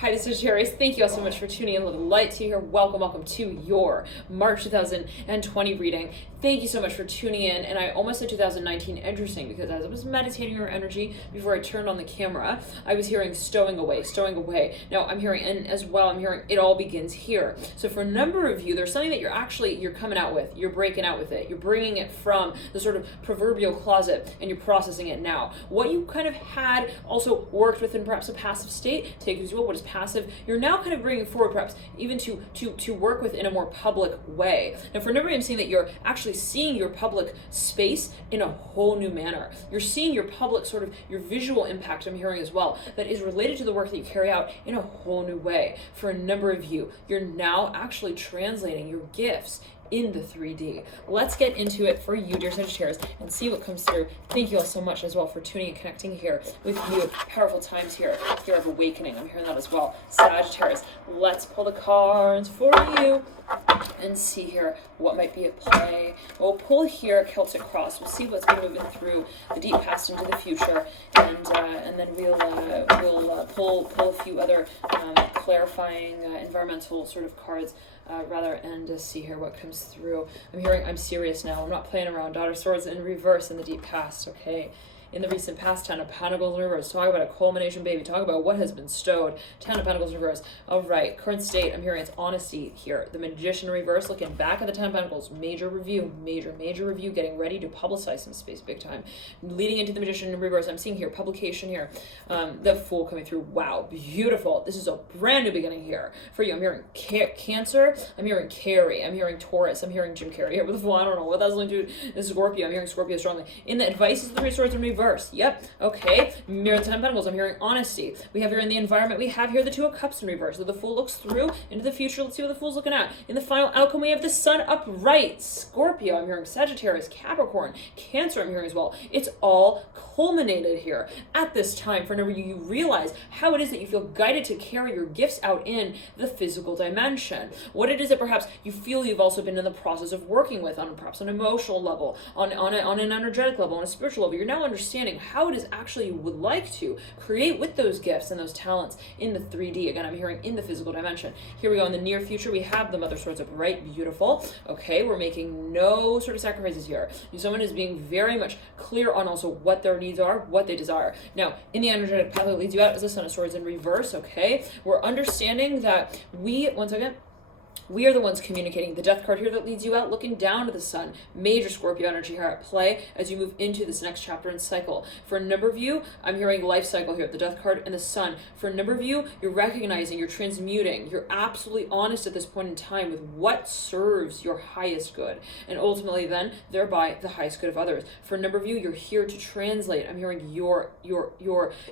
Hi, this is Sagittarius. Thank you all so much for tuning in. Love and light to you here. Welcome to your March 2020 reading. Thank you so much for tuning in. And I almost said 2019. Interesting, because as I was meditating your energy before I turned on the camera, I was hearing stowing away. Now I'm hearing, and as well, I'm hearing it all begins here. So for a number of you, there's something that you're coming out with. You're breaking out with it. You're bringing it from the sort of proverbial closet and you're processing it now. What you kind of had also worked with in perhaps a passive state, take it as well, what is passive, you're now kind of bringing forward perhaps even to work with in a more public way. Now for a number of you, I'm seeing that you're actually seeing your public space in a whole new manner. You're seeing your public sort of your visual impact, I'm hearing as well, that is related to the work that you carry out in a whole new way. For a number of you, you're now actually translating your gifts in the 3D. Let's get into it for you, dear Sagittarius, and see what comes through. Thank you all so much as well for tuning and connecting here with you. Powerful times here of awakening. I'm hearing that as well. Sagittarius, let's pull the cards for you and see here what might be at play. We'll pull here Celtic Cross. We'll see what's been moving through the deep past into the future, and then we'll pull a few other clarifying environmental sort of cards. And see here what comes through. I'm hearing I'm serious now. I'm not playing around. Daughter Swords in reverse in the deep past, okay? In the recent past, 10 of Pentacles in reverse. Talk about a culmination, baby. Talk about what has been stowed. 10 of Pentacles in reverse. All right, current state, I'm hearing it's honesty here. The Magician in reverse, looking back at the 10 of Pentacles. Major review, major review, getting ready to publicize some space big time. Leading into the Magician in reverse, I'm seeing here, publication here. The Fool coming through. Wow, beautiful. This is a brand new beginning here for you. I'm hearing Cancer. I'm hearing Carrie. I'm hearing Taurus. I'm hearing Jim Carrey here with the Fool. I don't know what that's linked to. This is Scorpio. I'm hearing Scorpio strongly. In the advices of the Three Swords in reverse. Yep. Okay. Mirror the 10 of Pentacles. I'm hearing honesty. We have here in the environment, we have here the Two of Cups in reverse. So the Fool looks through into the future. Let's see what the Fool's looking at. In the final outcome, we have the Sun upright. Scorpio. I'm hearing Sagittarius, Capricorn, Cancer. I'm hearing as well. It's all culminated here at this time. For a number of you realize how it is that you feel guided to carry your gifts out in the physical dimension. What it is that perhaps you feel you've also been in the process of working with on perhaps an emotional level, on an energetic level, on a spiritual level. You're now understanding how it is actually you would like to create with those gifts and those talents in the 3D. Again, I'm hearing in the physical dimension. Here we go. In the near future, we have the Mother Swords upright. Beautiful. Okay, we're making no sort of sacrifices here. Someone is being very much clear on also what their needs are, what they desire. Now, in the energetic path that leads you out is the Son of Swords in reverse. Okay, we're understanding that we are the ones communicating. The Death card here that leads you out, looking down to the Sun. Major Scorpio energy here at play as you move into this next chapter and cycle. For a number of you, I'm hearing life cycle here, the Death card and the Sun. For a number of you, you're recognizing, you're transmuting, you're absolutely honest at this point in time with what serves your highest good, and ultimately then, thereby, the highest good of others. For a number of you, you're here to translate. I'm hearing your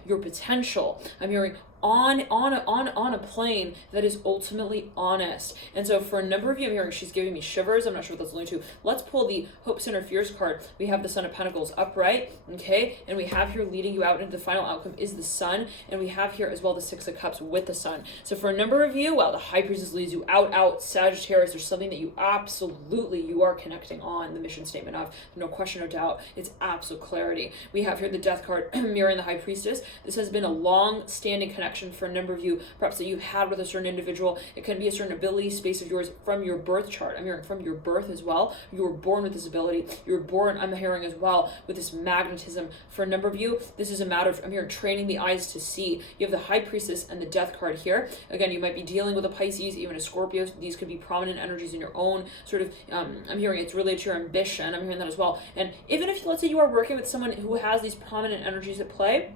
potential. I'm hearing on a plane that is ultimately honest. And so for a number of you, I'm hearing she's giving me shivers. I'm not sure what that's alluding to. Let's pull the Hope, Center, Fears card. We have the Son of Pentacles upright, okay? And we have here leading you out into the final outcome is the Sun. And we have here as well the Six of Cups with the Sun. So for a number of you, wow, the High Priestess leads you out, Sagittarius. There's something that you are connecting on the mission statement of. No question, no doubt. It's absolute clarity. We have here the Death card mirroring the High Priestess. This has been a long-standing connection for a number of you, perhaps that you've had with a certain individual. It can be a certain ability space of yours from your birth chart. I'm hearing from your birth as well. You were born with this ability. You were born, I'm hearing as well, with this magnetism. For a number of you, this is a matter of, I'm hearing, training the eyes to see. You have the High Priestess and the Death card here. Again, you might be dealing with a Pisces, even a Scorpio. These could be prominent energies in your own sort of, I'm hearing it's related to your ambition. I'm hearing that as well. And even if, let's say you are working with someone who has these prominent energies at play,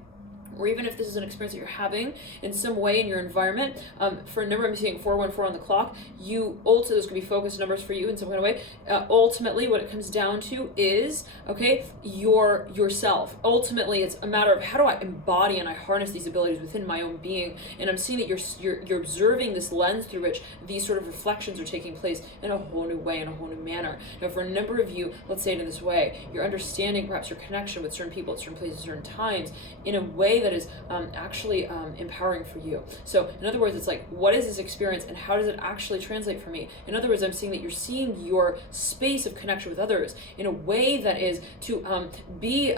or even if this is an experience that you're having in some way in your environment, for a number, I'm seeing 414 on the clock, you ultimately, those could be focused numbers for you in some kind of way. Ultimately, what it comes down to is, okay, yourself. Ultimately, it's a matter of how do I embody and I harness these abilities within my own being. And I'm seeing that you're observing this lens through which these sort of reflections are taking place in a whole new way, in a whole new manner. Now, for a number of you, let's say it in this way, you're understanding perhaps your connection with certain people at certain places, certain times, in a way that is actually empowering for you. So in other words, it's like, what is this experience and how does it actually translate for me? In other words, I'm seeing that you're seeing your space of connection with others in a way that is to be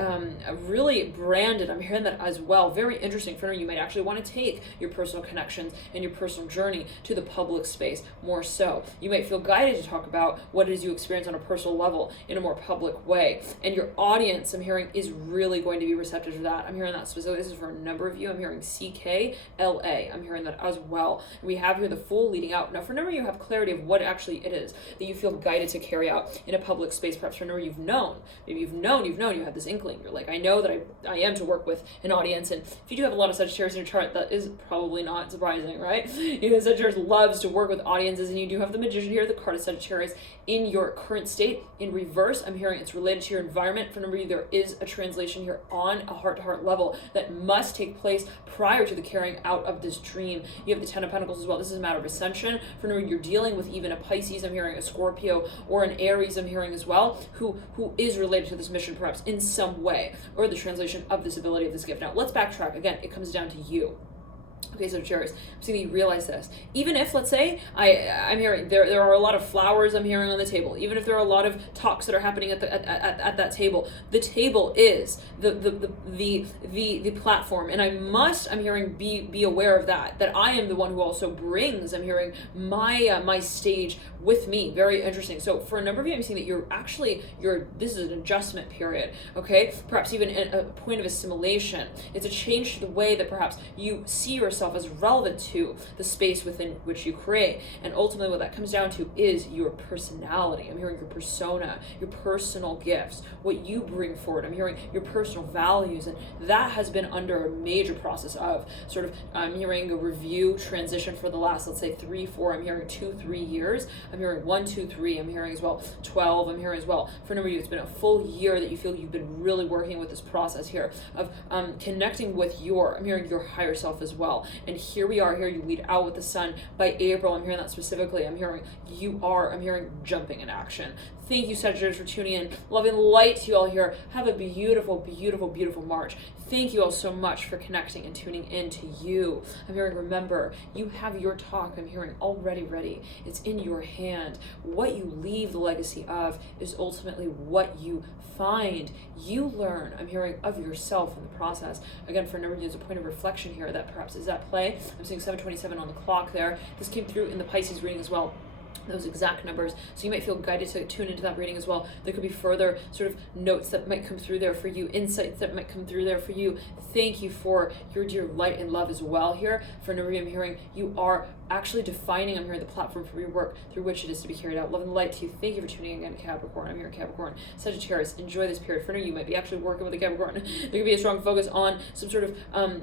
really branded. I'm hearing that as well. Very interesting. For you might actually want to take your personal connections and your personal journey to the public space more so. You might feel guided to talk about what it is you experience on a personal level in a more public way. And your audience, I'm hearing, is really going to be receptive to that. I'm hearing that specifically. This is for a number of you. I'm hearing CKLA. I'm hearing that as well. We have here the Fool leading out. Now, for a number of you, have clarity of what actually it is that you feel guided to carry out in a public space. Perhaps for a number you've known. Maybe you've known, you have this inkling. You're like, I know that I am to work with an audience. And if you do have a lot of Sagittarius in your chart, that is probably not surprising, right? Sagittarius loves to work with audiences, and you do have the Magician here, the card of Sagittarius in your current state. In reverse, I'm hearing it's related to your environment. For a number of you, there is a translation here on a heart-to-heart level that must take place prior to the carrying out of this dream. You have the Ten of Pentacles as well. This is a matter of ascension. For a number of you, you're dealing with even a Pisces, I'm hearing a Scorpio, or an Aries, I'm hearing as well, who is related to this mission perhaps in some way, or the translation of this ability of this gift. Now, let's backtrack. Again, it comes down to you. Okay, so Sagittarius, I'm seeing that you realize this. Even if, let's say, I'm hearing there are a lot of flowers I'm hearing on the table. Even if there are a lot of talks that are happening at that table, the table is the platform, and I'm hearing be aware of that I am the one who also brings, I'm hearing, my stage with me. Very interesting. So for a number of you, I'm seeing that this is an adjustment period. Okay, perhaps even a point of assimilation. It's a change to the way that perhaps you see yourself as relevant to the space within which you create. And ultimately what that comes down to is your personality. I'm hearing your persona, your personal gifts, what you bring forward. I'm hearing your personal values, and that has been under a major process of sort of, I'm hearing a review transition for the last, let's say 3, 4, I'm hearing 2, 3 years. I'm hearing 1, 2, 3, I'm hearing as well 12, I'm hearing as well. For a number of you, it's been a full year that you feel you've been really working with this process here of connecting with I'm hearing your higher self as well. And here we are, here you lead out with the sun by April. I'm hearing that specifically. I'm hearing jumping in action. Thank you, Sagittarius, for tuning in. Love and light to you all here. Have a beautiful, beautiful, beautiful March. Thank you all so much for connecting and tuning in to you. I'm hearing, remember, you have your talk. I'm hearing already ready. It's in your hand. What you leave the legacy of is ultimately what you find, you learn, I'm hearing, of yourself in the process. Again, for a number of you, there's a point of reflection here that perhaps is at play. I'm seeing 727 on the clock there. This came through in the Pisces reading as well. Those exact numbers. So you might feel guided to tune into that reading as well. There could be further sort of notes that might come through there for you, insights that might come through there for you. Thank you for your dear light and love as well here. For a number of you, I'm hearing you are actually defining, I'm hearing, the platform for your work through which it is to be carried out. Love and light to you. Thank you for tuning in again, Capricorn. I'm here, Capricorn. Sagittarius, enjoy this period. For now, you might be actually working with a Capricorn. There could be a strong focus on some sort of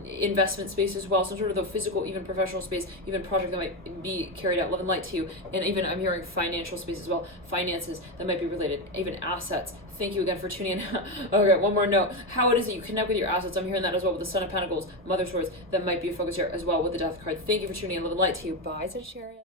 investment space as well, some sort of the physical, even professional space, even project that might be carried out. Love and light to you. And even I'm hearing financial space as well, finances that might be related, even assets. Thank you again for tuning in. Okay, one more note. How it is that you connect with your assets. I'm hearing that as well with the Son of Pentacles, Mother Swords. That might be a focus here as well with the Death card. Thank you for tuning in. Love and light to you. Bye, Sagittarius.